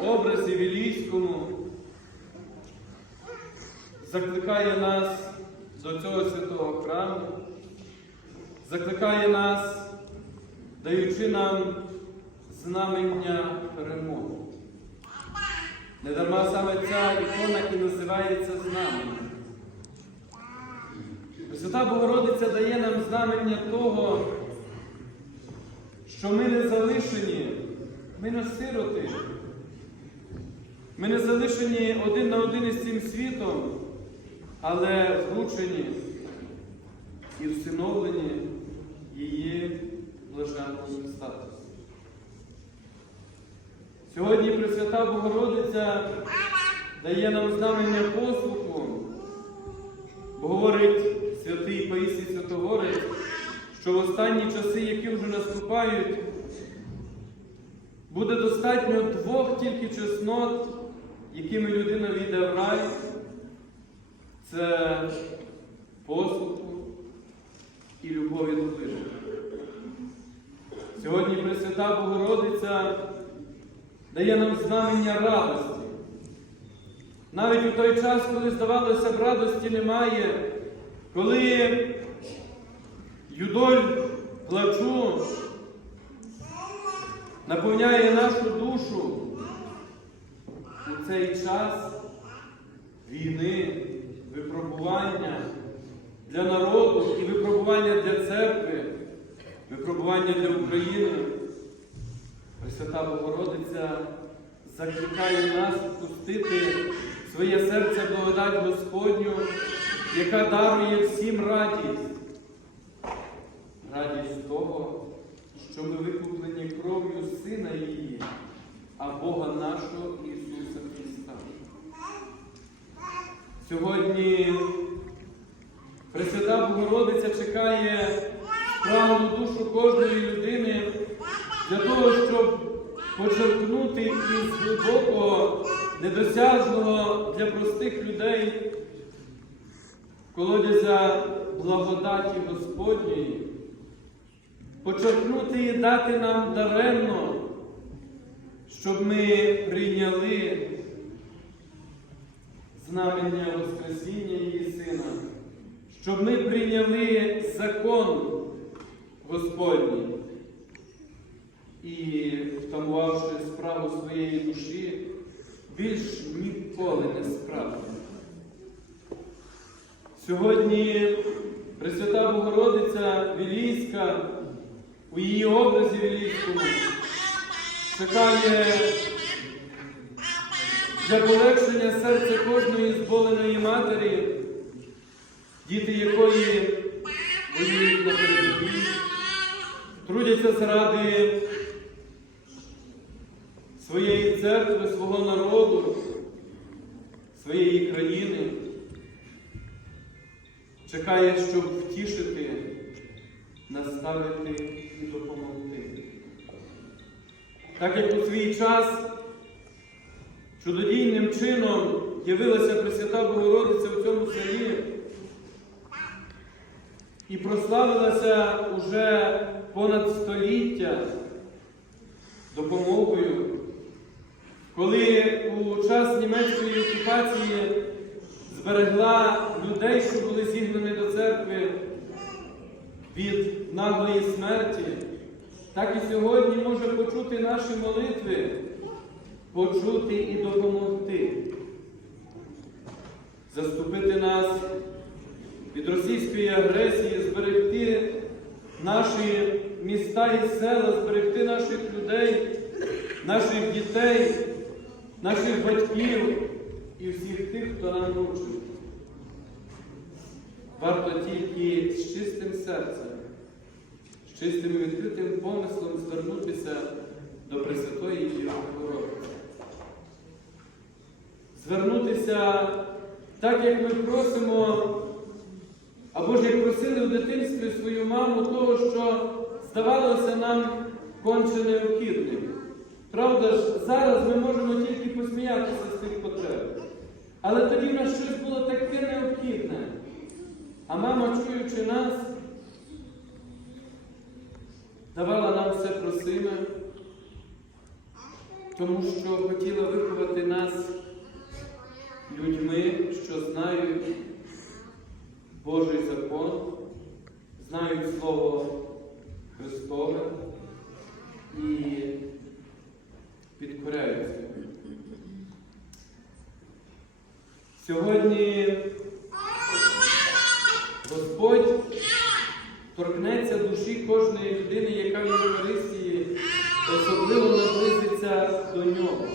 образі Вілійському закликає нас до цього святого храму, закликає нас, даючи нам знамення перемоги. Недарма саме ця ікона і називається знаменем. Свята Богородиця дає нам знамення того, що ми не залишені, ми не сироти. Ми не залишені один на один із цим світом, але вручені і всиновлені її блаженному статусу. Сьогодні Пресвята Богородиця дає нам знамення послуху, бо говорить святий Паїсій Святогорець, що в останні часи, які вже наступають, буде достатньо двох тільки чеснот, якими людина війде в рай. Це послуху і любові до ближнього. Сьогодні Пресвята Богородиця дає нам знамення радості. Навіть у той час, коли, здавалося б, радості немає, коли юдоль плачу наповняє нашу душу у цей час війни, випробування для народу і випробування для церкви, випробування для України. Пресвята Богородиця закликає нас впустити своє серце благодать Господню, яка дарує всім радість. Радість того, що ми кров'ю Сина її, а Бога нашого Ісуса Христа. Сьогодні Пресвята Богородиця чекає справну душу кожної людини для того, щоб почерпнути із глибокого, недосяжного для простих людей колодязя благодаті Господньої, почерпнути і дати нам даремно, щоб ми прийняли знамення Воскресіння її Сина, щоб ми прийняли закон Господній і, втамувавши справу своєї душі, більш ніколи не справимо. Сьогодні Пресвята Богородиця Вілійська у її образі Вілійському чекає для полегшення серця кожної зболеної матері, діти якої воюють на передовій, трудяться заради своєї церкви, свого народу, своєї країни, чекає, щоб втішити, наставити і допомогти. Так як у свій час чудодійним чином явилася Пресвята Богородиця в цьому селі і прославилася уже понад століття допомогою, коли у час німецької окупації зберегла людей, що були зігнані до церкви від наглої смерті, так і сьогодні може почути наші молитви, почути і допомогти, заступити нас від російської агресії, зберегти наші міста і села, зберегти наших людей, наших дітей, наших батьків і всіх тих, хто нам ручить. Варто тільки з чистим серцем, чистим і відкритим помислом звернутися до Пресвятої Діви Богородиці. Звернутися так, як ми просимо, або ж як просили в дитинстві свою маму того, що здавалося нам конче необхідним. Правда ж, зараз ми можемо тільки посміятися з тих потреб. Але тоді в нас щось було таке необхідне. А мама, чуючи нас, давала нам все просиме, тому що хотіла виховати нас людьми, що знають Божий закон, знають Слово Христове і підкоряються. Сьогодні Господь торкнеться душі кожної людини, яка в Євхаристії особливо наблизиться до нього.